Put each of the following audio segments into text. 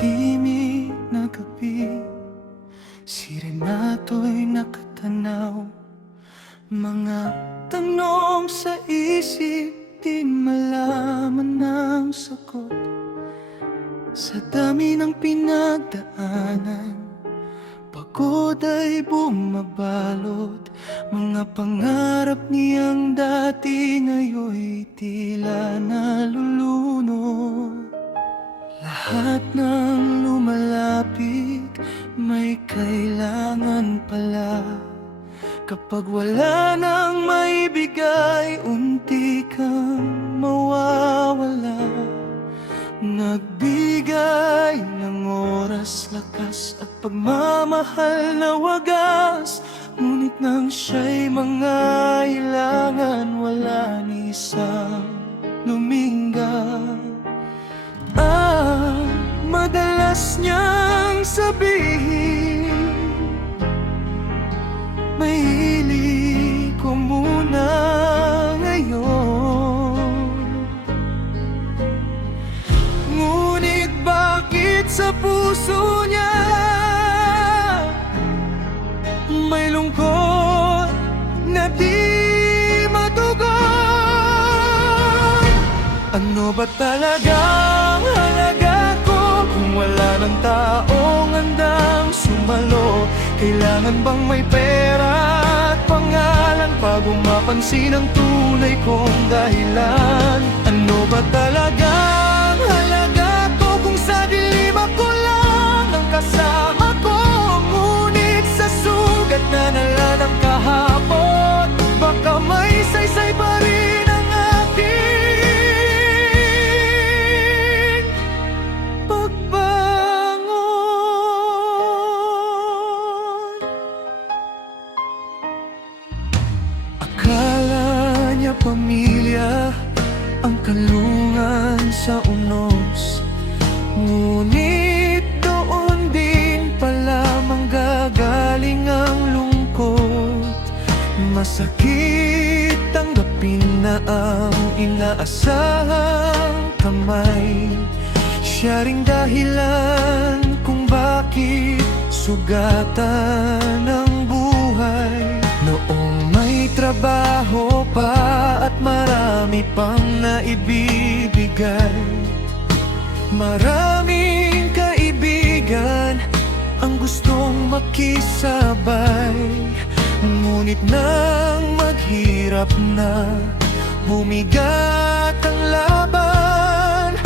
tahimik na gabi, sirenato'y nakatanaw. Mga tanong sa isip, di malaman ng sagot. Sa dami ng pinagdaanan, pagod ay bumabalot. Mga pangarap niyang dati ngayon'y tila nalulunod. Lahat ng lumalapit may kailangan pala. Kapag wala nang maibigay, unti kang mawawala. Nagbigay ng oras, lakas at pagmamahal na wagas. Ngunit nang siya'y mangailangan, wala ni isang luminga. Madalas niyang sabihin, mahilig ko muna ngayon. Ngunit bakit sa puso niya may lungkot na di matugon? Ano ba talagang halaga ko kung wala ng taong handang sumalo? Kailangan bang may pera at pangalan bago mapansin ang tunay kong dahilan? Ano ba talagang halaga ko kung sa dilim ako lang ang kasama ko? Ngunit sa sugat na nala ng kahapon, baka may saysay pa rin ang aking pagbangon. Akala niya pamilya ang kalungan sa unos, ngunit doon din pala manggagaling ang lungkot. Masakit tanggapin na ang inaasahang kamay, siya ring dahilan kung bakit sugatan ng buhay. Noong may trabaho pa at marami pang naibibigay, maraming kaibigan ang gustong makisabay. Ngunit nang maghirap na, bumigat ang laban,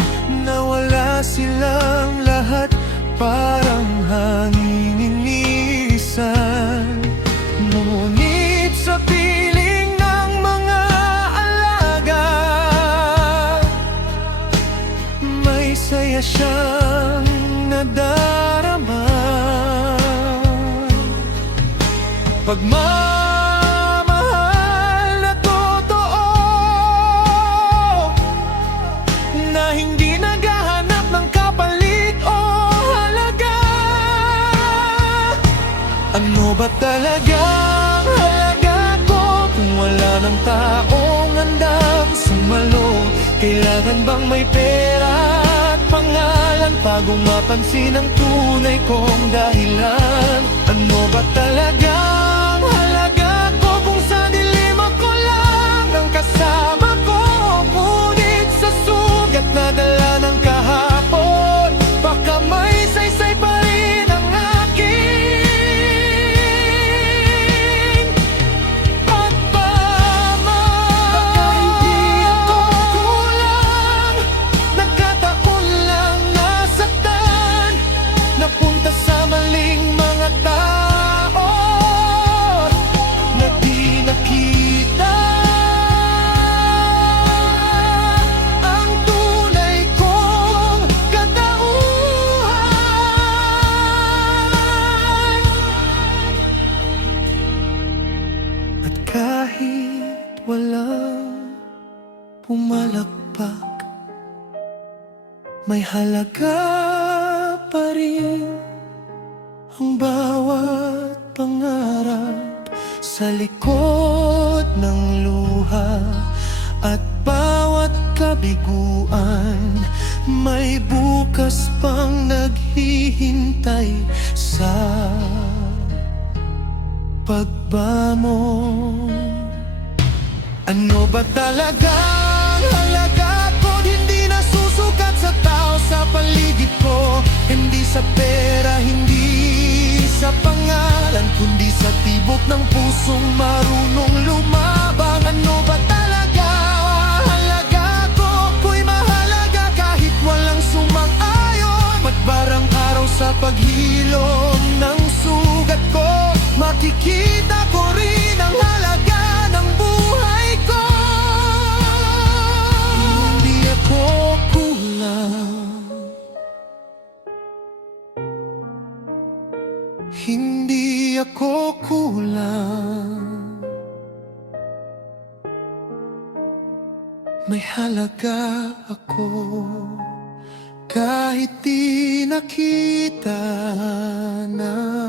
nawala silang lahat, parang hangin inisan. Ngunit sa piling ng mga alaga, may saya siyang nadarama. Pagmamahal na totoo, na hindi naghahanap ng kapalit o halaga. Ano ba talagang halaga ko kung wala ng taong handang sumalo? Kailangan bang may pera at pangalan bago mapansin ang tunay kong dahilan? Ano ba talagang halaga ko kung sa dilim ako lang ang kasama ko? Ngunit sa sugat na dala ng kahapon, baka may saysay pa rin ang aking pagmamahal. Baka hindi ako kulang, nagkataon lang nasaktan, napunta sa maling mga tao na di nakita ang tunay kong katauhan. At kahit walang pumalakpak, may halaga pa rin ang bawat pangarap sa likod ng luha. At bawat kabiguan may bukas wakas pang naghihintay sa pagbamo. Ano ba talaga ang halaga ko? Hindi nasusukat sa tao sa paligid ko. Hindi sa pera, hindi sa pangalan, kundi sa tibok ng pusong marunong lumabang. Ano ba talaga ang halaga ko? Ko'y mahalaga kahit walang sumang-ayon. Magbarang araw sa paghilom ng sugat ko, makikita ko rin ang halaga ng buhay ko. Hindi ako kulang, hindi ako kulang. May halaga ako kahit di nakita na.